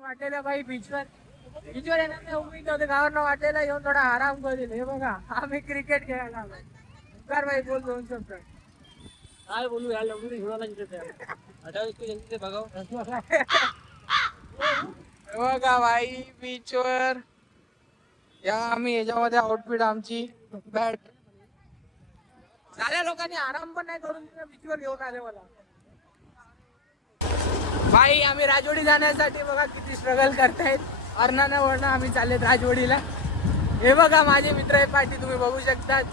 वाटेला काही बीचवर येणार उमेद होते गावांना वाटेला येऊन थोडा आराम करेल. हे बघा आम्ही क्रिकेट खेळायला आलोय. ओंकार भाई बोल 2 शब्द. काय बोलू यार लवकर हिरोला बघा भाई बीचवर या आम्ही याच्यामध्ये आउटफिट आमची बॅट साऱ्या लोकांनी आराम पण नाही करून बीचवर घेऊन आले मला. भाई आम्ही राजवाडी जाण्यासाठी बघा किती स्ट्रगल करतायत. अर्नाना वरना आम्ही चाललेत राजवाडीला. हे बघा माझे मित्र आहे पाठी तुम्ही बघू शकतात.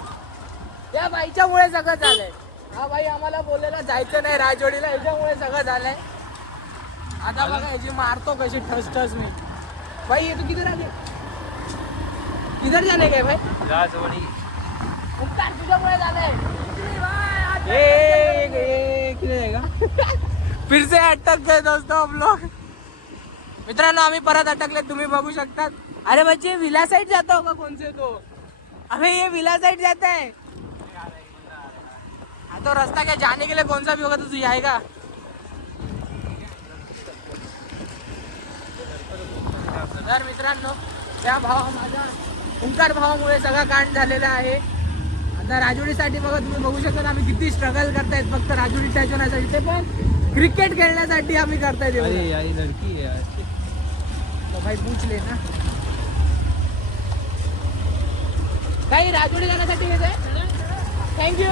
त्या बाईच्यामुळे सगळं झालंय. हा भाई आम्हाला बोलायला जायचं नाही राजवाडीला याच्यामुळे सगळं झालंय. आता बघा याची मारतो कशी ठस ठस मी. भाई ये तू किधर आले किधर जाने गए भाई राजवाडी उपकार तुझ्यामुळे झालंय. फिर से अटक गए दोस्तों हम लोग. मित्रांनो आम्ही परत अटकले तुम्ही बघू शकतात. अरे बच्चे विला साइड जाता होगा कौन से तो. अबे ये विला साइड जाता है. हाँ तो रास्ता क्या जाने के लिए कौन सा भी होगा तो तू आएगा. तर मित्रांनो त्या माझ्या ओंकार भावामुळे सगळा कांड झालेला आहे. आता राजवाडीसाठी बघा तुम्ही बघू शकता आम्ही किती स्ट्रगल करतायत फक्त राजवाडी टच होण्यासाठी. ते पण क्रिकेट खेळण्यासाठी आम्ही करतायत. लडकी है तो भाई पूछ ले ना काही राजवाडी जाण्यासाठी येते. थँक्यू.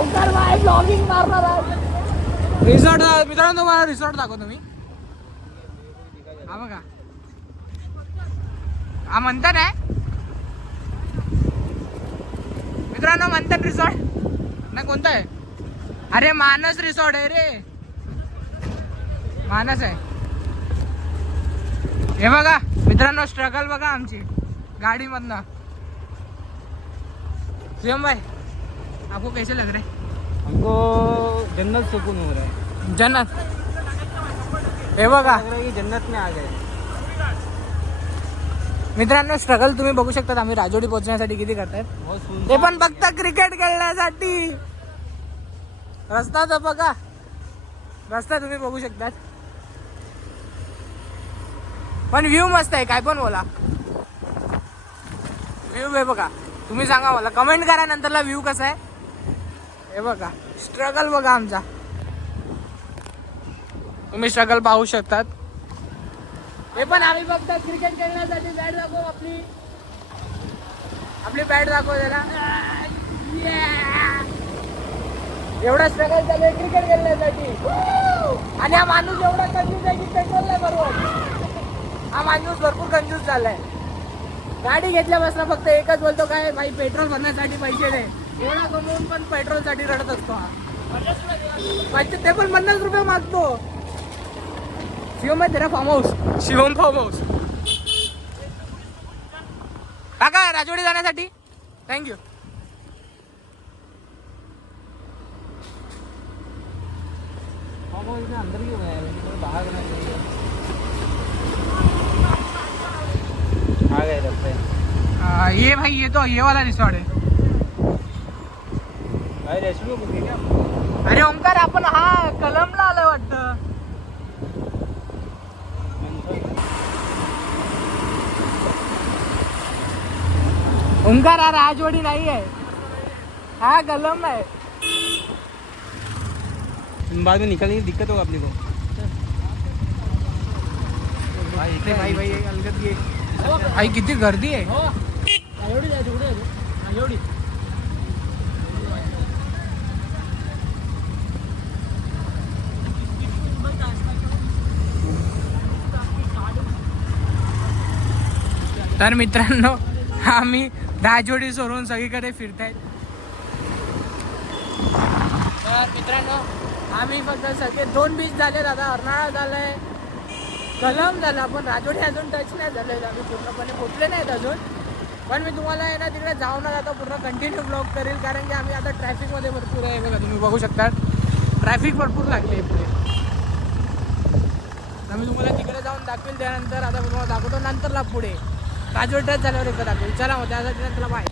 ओंकार भाई ब्लॉगिंग मारणार आहे. रिसॉर्ट मित्रांनो तुम्हाला रिसॉर्ट दाखवतो मी. हा बघा हा म्हणतात आहे मित्रांनो म्हणतात रिसॉर्ट ना कोणता आहे. अरे मानस रिसॉर्ट आहे रे. मानस आहे. हे बघा मित्रांनो स्ट्रगल बघा आमची गाडी मधनं. शिवम भाई आपको कैसे लग रहा है. हमको जन्नत सुकून हो रहा है. जन्नत. हे बघा लग रहा है कि जन्नत में आ गए. मित्रांनो स्ट्रगल तुम्ही बघू शकता आम्ही राजवाडी पोहोचण्यासाठी किती करतायत. ते पण फक्त क्रिकेट खेळण्यासाठी. रस्ता तर बघा रस्ता तुम्ही बघू शकतात. पण व्ह्यू मस्त आहे काय पण बोला. व्ह्यू आहे बघा तुम्ही सांगा मला कमेंट करा नंतरला व्ह्यू कसा आहे. हे बघा स्ट्रगल बघा आमचा तुम्ही स्ट्रगल पाहू शकतात. हे पण आम्ही फक्त क्रिकेट खेळण्यासाठी बॅट दाखव आपली बॅट दाखव जरा. एवढा स्ट्रगल चालू आहे क्रिकेट खेळण्यासाठी. आणि हा माणूस एवढा कंजूस आहे की पेट्रोल नाही बरोबर. हा माणूस भरपूर कंजूस झालाय. गाडी घेतल्यापासून फक्त एकच बोलतो काय भाई पेट्रोल भरण्यासाठी पैसे दे. एवढा कमवून पण पेट्रोल साठी रडत असतो हा. ते पण 50 रुपये मागतो. शिवम आहे तेरा farm house. Shivam farm house काका राजवाडी जाण्यासाठी थँक्यू. अंदर क्यों गए बाहर करना चाहिए. आ गए रास्ते. ये भाई ये तो ये वाला रिसॉर्ट है. भाई रेस्टोरेंट बुक है क्या. अरे ओंकार आपण हा कलमला आलोय वाटतं. ओंकार हा राजवाडी नाही आहे हा कलम आहे. बाद में निकलने की दिक्कत होगा अपने को. भाई भाई अलगत ये भाई किती गर्दी आहे. एवढी जायचं कुठे एवढी. तर मित्रांनो आम्ही राजवाडी सोडून सगळीकडे फिरतायत. तर मित्रांनो आम्ही फक्त सगळे 2 बीच झाले. आता अर्नाळा झालंय कलम झाला पण राजवाडी अजून टच नाही झालेलं. आम्ही पूर्णपणे पोचले नाहीत अजून. पण मी तुम्हाला आहे ना तिकडे जाऊन आता पूर्ण कंटिन्यू ब्लॉग करेल कारण की आम्ही आता ट्रॅफिकमध्ये भरपूर आहे. बघा तुम्ही बघू शकता ट्रॅफिक भरपूर लागले पुढे. आम्ही तुम्हाला तिकडे जाऊन दाखवेल. त्यानंतर आता तुम्हाला दाखवतो नंतरला पुढे राजवाडी टच झाल्यावर एकदा दाखवेल. चला मग त्यासाठी नंतरला बाय.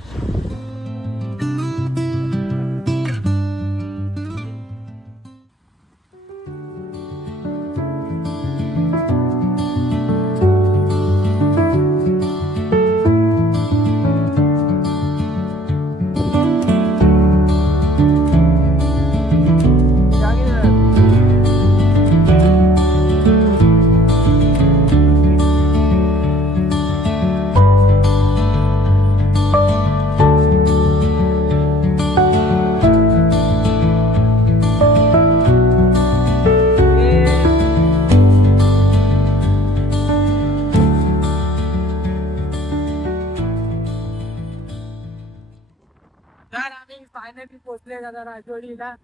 राजवाडीला.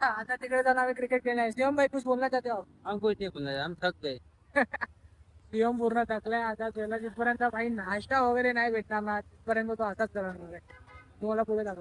आता तिकडे जाऊन आम्ही क्रिकेट खेळणार. शिवम भाई कुछ बोलना चाहते हो? हम कुछ नहीं बोल रहे, हम थक गए. शिवम पूर्ण थकलाय आता. त्याला जिथपर्यंत भाई नाश्ता वगैरे नाही भेटणार ना तिथपर्यंत तो असाच करणार आहे. तुम्हाला पुढे दाखव.